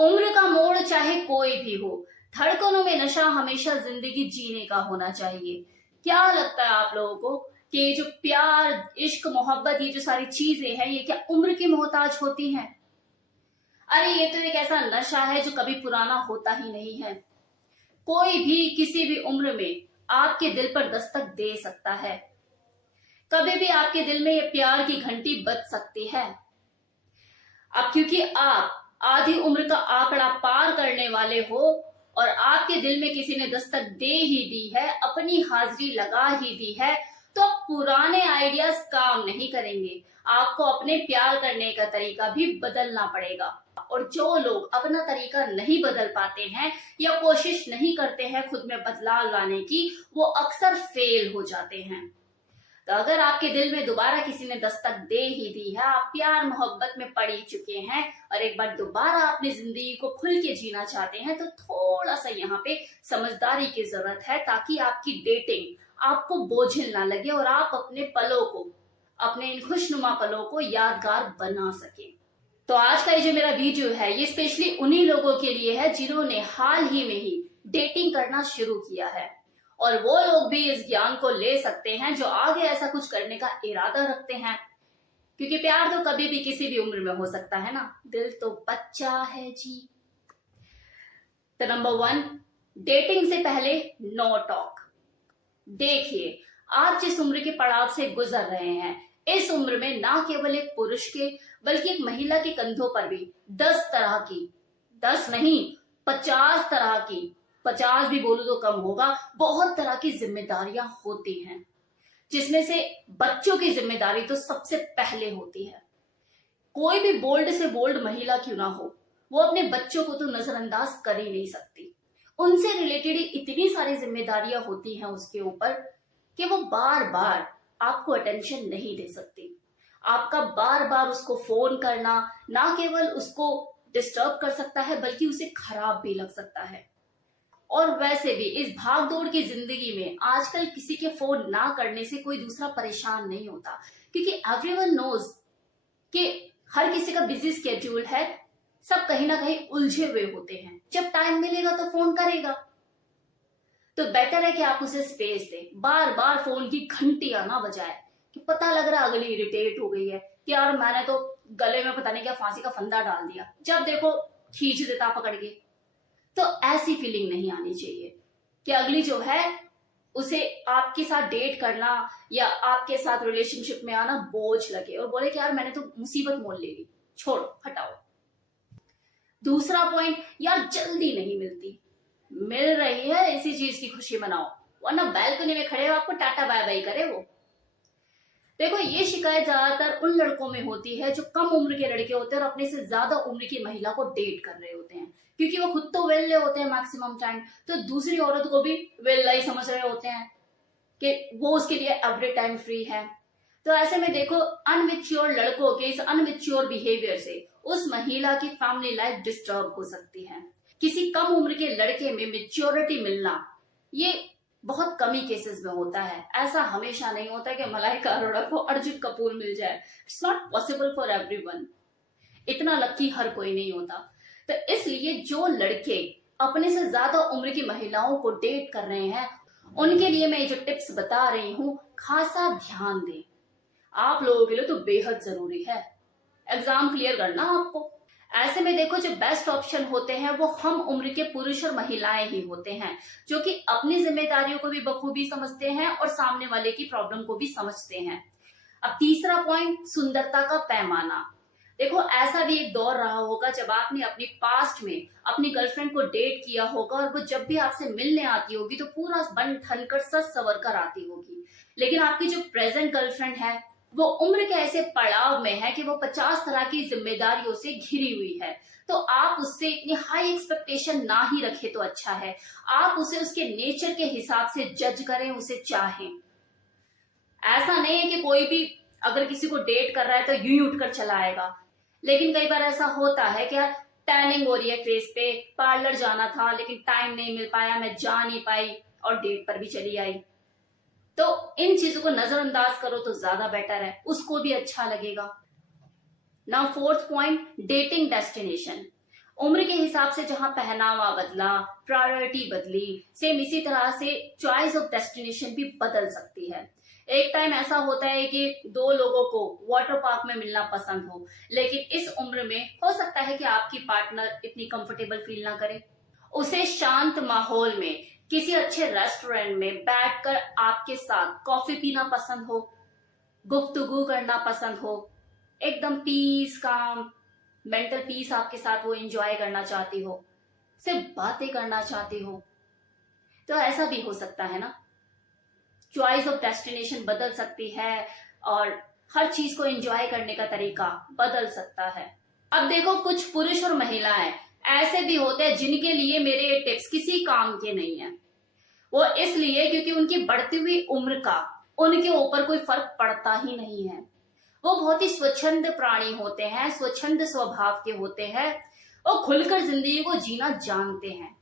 उम्र का मोड़ चाहे कोई भी हो, धड़कनों में नशा हमेशा जिंदगी जीने का होना चाहिए। क्या लगता है आप लोगों को कि ये जो प्यार, इश्क, मोहब्बत, ये जो सारी चीजें हैं, ये क्या उम्र की मोहताज होती हैं? अरे ये तो एक ऐसा नशा है जो कभी पुराना होता ही नहीं है। कोई भी किसी भी उम्र में आपके दिल पर दस्तक दे सकता है। कभी भी आपके दिल में ये प्यार की घंटी बज सकती है। अब क्योंकि आप आधी उम्र का आंकड़ा पार करने वाले हो और आपके दिल में किसी ने दस्तक दे ही दी है, अपनी हाजिरी लगा ही दी है, तो अब पुराने आइडियाज काम नहीं करेंगे। आपको अपने प्यार करने का तरीका भी बदलना पड़ेगा। और जो लोग अपना तरीका नहीं बदल पाते हैं या कोशिश नहीं करते हैं खुद में बदलाव लाने की, वो अक्सर फेल हो जाते हैं। तो अगर आपके दिल में दोबारा किसी ने दस्तक दे ही दी है, आप प्यार मोहब्बत में पड़ ही चुके हैं और एक बार दोबारा अपनी जिंदगी को खुल के जीना चाहते हैं, तो थोड़ा सा यहाँ पे समझदारी की जरूरत है, ताकि आपकी डेटिंग आपको बोझिल ना लगे और आप अपने पलों को, अपने इन खुशनुमा पलों को यादगार बना सके। तो आज का ये जो मेरा वीडियो है, ये स्पेशली उन्हीं लोगों के लिए है जिन्होंने हाल ही में ही डेटिंग करना शुरू किया है, और वो लोग भी इस ज्ञान को ले सकते हैं जो आगे ऐसा कुछ करने का इरादा रखते हैं। क्योंकि प्यार तो कभी भी किसी भी उम्र में हो सकता है ना, दिल तो बच्चा है जी। तो नंबर 1, डेटिंग से पहले नो टॉक। देखिए, आप जिस उम्र के पड़ाव से गुजर रहे हैं, इस उम्र में ना केवल एक पुरुष के बल्कि एक महिला के कंधों पर भी 10 तरह की, 10 नहीं 50 तरह की, 50 भी बोलूं तो कम होगा, बहुत तरह की जिम्मेदारियां होती हैं, जिसमें से बच्चों की जिम्मेदारी तो सबसे पहले होती है। कोई भी बोल्ड से बोल्ड महिला क्यों ना हो, वो अपने बच्चों को तो नजरअंदाज कर ही नहीं सकती। उनसे रिलेटेड इतनी सारी जिम्मेदारियां होती हैं उसके ऊपर कि वो बार बार आपको अटेंशन नहीं दे सकती। आपका बार बार उसको फोन करना ना केवल उसको डिस्टर्ब कर सकता है, बल्कि उसे खराब भी लग सकता है। और वैसे भी इस भागदौड़ की जिंदगी में आजकल किसी के फोन ना करने से कोई दूसरा परेशान नहीं होता, क्योंकि एवरीवन नोज कि हर किसी का बिजी स्केड्यूल है, सब कहीं ना कहीं उलझे हुए होते हैं। जब टाइम मिलेगा तो फोन करेगा। तो बेटर है कि आप उसे स्पेस दें, बार बार फोन की घंटियां ना बजाए कि पता लग रहा अगली इरिटेट हो गई है कि यार मैंने तो गले में पता नहीं क्या फांसी का फंदा डाल दिया, जब देखो खींच देता पकड़ के। तो ऐसी फीलिंग नहीं आनी चाहिए कि अगली जो है उसे आपके साथ डेट करना या आपके साथ रिलेशनशिप में आना बोझ लगे और बोले कि यार मैंने तो मुसीबत मोल ले ली, छोड़ो हटाओ। दूसरा पॉइंट, यार जल्दी नहीं मिलती, मिल रही है इसी चीज की खुशी मनाओ, वरना बैल्कनी में खड़े हो आपको टाटा बाय बाय करे वो। देखो, ये शिकायत ज्यादातर उन लड़कों में होती है जो कम उम्र के लड़के होते हैं और अपने से ज्यादा उम्र की महिला को डेट कर रहे होते हैं, क्योंकि वो खुद तो वेल्ले होते हैं मैक्सिमम टाइम, तो दूसरी औरत को भी वेल्ला ही समझ रहे होते हैं कि वो उसके लिए एवरी टाइम फ्री है। तो ऐसे में देखो, अनमेच्योर लड़कों के इस अनमेच्योर बिहेवियर से उस महिला की फैमिली लाइफ डिस्टर्ब हो सकती है। किसी कम उम्र के लड़के में मेच्योरिटी मिलना ये बहुत कमी केसेस में होता है। ऐसा हमेशा नहीं होता कि मलाइका अरोड़ा को अर्जुन कपूर मिल जाए। It's not possible for everyone, इतना लकी हर कोई नहीं होता। तो इसलिए जो लड़के अपने से ज्यादा उम्र की महिलाओं को डेट कर रहे हैं, उनके लिए मैं ये जो टिप्स बता रही हूँ, खासा ध्यान दें। आप लोगों के लिए तो बेहद जरूरी है, एग्जाम क्लियर करना आपको। ऐसे में देखो, जो बेस्ट ऑप्शन होते हैं वो हम उम्र के पुरुष और महिलाएं ही होते हैं, जो कि अपनी जिम्मेदारियों को भी बखूबी समझते हैं और सामने वाले की प्रॉब्लम को भी समझते हैं। अब तीसरा पॉइंट, सुंदरता का पैमाना। देखो, ऐसा भी एक दौर रहा होगा जब आपने अपनी पास्ट में अपनी गर्लफ्रेंड को डेट किया होगा और वो जब भी आपसे मिलने आती होगी तो पूरा बन ठन कर सज सवर कर आती होगी। लेकिन आपकी जो प्रेजेंट गर्लफ्रेंड है वो उम्र के ऐसे पड़ाव में है कि वो 50 तरह की जिम्मेदारियों से घिरी हुई है। तो आप उससे इतनी हाई एक्सपेक्टेशन ना ही रखे तो अच्छा है। आप उसे उसके नेचर के हिसाब से जज करें, उसे चाहें। ऐसा नहीं है कि कोई भी अगर किसी को डेट कर रहा है तो यूं ही उठकर चला आएगा। लेकिन कई बार ऐसा होता है कि यार टैनिंग हो रही है फेस पे, पार्लर जाना था लेकिन टाइम नहीं मिल पाया, मैं जा नहीं पाई और डेट पर भी चली आई। तो इन चीजों को नजरअंदाज करो तो ज्यादा बेटर है, उसको भी अच्छा लगेगा। Now fourth point, dating destination. उम्र के हिसाब से जहां पहनावा बदला, प्रायोरिटी बदली, सेम इसी तरह से चॉइस ऑफ डेस्टिनेशन भी बदल सकती है। एक टाइम ऐसा होता है कि दो लोगों को वाटर पार्क में मिलना पसंद हो, लेकिन इस उम्र में हो सकता है कि आपकी पार्टनर इतनी कंफर्टेबल फील ना करे। उसे शांत माहौल में किसी अच्छे रेस्टोरेंट में बैठकर आपके साथ कॉफी पीना पसंद हो, गुफ्तगू करना पसंद हो, एकदम पीस काम मेंटल पीस आपके साथ वो एंजॉय करना चाहती हो, सिर्फ बातें करना चाहती हो, तो ऐसा भी हो सकता है ना। चॉइस ऑफ डेस्टिनेशन बदल सकती है और हर चीज को एंजॉय करने का तरीका बदल सकता है। अब देखो, कुछ पुरुष और महिलाएं ऐसे भी होते हैं जिनके लिए मेरे ये टिप्स किसी काम के नहीं है। वो इसलिए क्योंकि उनकी बढ़ती हुई उम्र का उनके ऊपर कोई फर्क पड़ता ही नहीं है। वो बहुत ही स्वच्छंद प्राणी होते हैं, स्वच्छंद स्वभाव के होते हैं, वो खुलकर जिंदगी को जीना जानते हैं।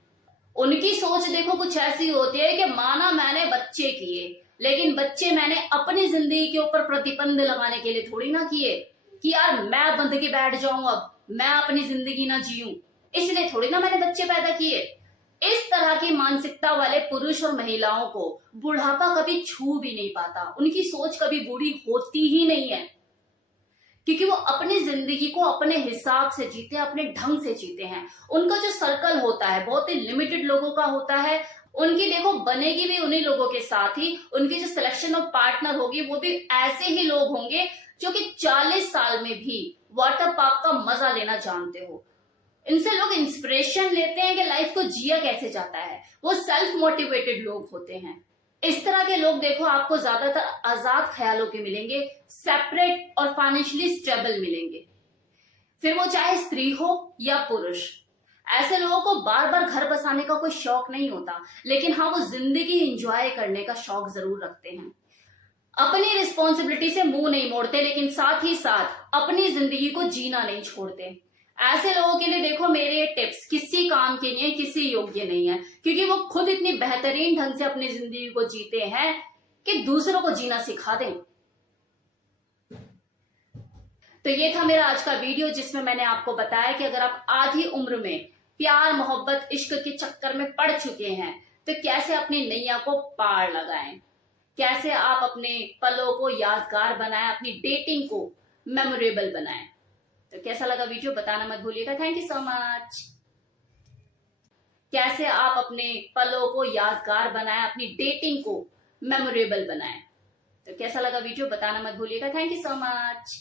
उनकी सोच देखो कुछ ऐसी होती है कि माना मैंने बच्चे किए, लेकिन बच्चे मैंने अपनी जिंदगी के ऊपर प्रतिबंध लगाने के लिए थोड़ी ना किए कि यार मैं बंध के बैठ जाऊं, अब मैं अपनी जिंदगी ना जीऊं, इसलिए थोड़ी ना मैंने बच्चे पैदा किए। इस तरह की मानसिकता वाले पुरुष और महिलाओं को बुढ़ापा कभी छू भी नहीं पाता, उनकी सोच कभी बूढ़ी होती ही नहीं है, क्योंकि वो अपनी जिंदगी को अपने हिसाब से जीते हैं, अपने ढंग से जीते हैं। उनका जो सर्कल होता है बहुत ही लिमिटेड लोगों का होता है। उनकी देखो बनेगी भी उन्हीं लोगों के साथ ही, उनकी जो सिलेक्शन ऑफ पार्टनर होगी वो भी ऐसे ही लोग होंगे जो कि 40 साल में भी वाटर पार्क का मजा लेना जानते हो। इनसे लोग इंस्पिरेशन लेते हैं कि लाइफ को जिया कैसे जाता है। वो सेल्फ मोटिवेटेड लोग होते हैं। इस तरह के लोग देखो आपको ज्यादातर आजाद ख्यालों के मिलेंगे, सेपरेट और फाइनेंशियली स्टेबल मिलेंगे, फिर वो चाहे स्त्री हो या पुरुष। ऐसे लोगों को बार बार घर बसाने का कोई शौक नहीं होता, लेकिन हाँ वो जिंदगी एंजॉय करने का शौक जरूर रखते हैं। अपनी रिस्पॉन्सिबिलिटी से मुंह नहीं मोड़ते, लेकिन साथ ही साथ अपनी जिंदगी को जीना नहीं छोड़ते। ऐसे लोगों के लिए देखो मेरे टिप्स किसी काम के नहीं है, किसी योग्य नहीं है, क्योंकि वो खुद इतनी बेहतरीन ढंग से अपनी जिंदगी को जीते हैं कि दूसरों को जीना सिखा दें। तो ये था मेरा आज का वीडियो, जिसमें मैंने आपको बताया कि अगर आप आधी उम्र में प्यार मोहब्बत इश्क के चक्कर में पड़ चुके हैं तो कैसे अपनी नैया को पार लगाएं, कैसे आप अपने पलों को यादगार बनाएं, अपनी डेटिंग को मेमोरेबल बनाएं। तो कैसा लगा वीडियो बताना मत भूलिएगा। Thank you so much. कैसे आप अपने पलों को यादगार बनाएं, अपनी डेटिंग को मेमोरेबल बनाएं। तो कैसा लगा वीडियो बताना मत भूलिएगा। Thank you so much.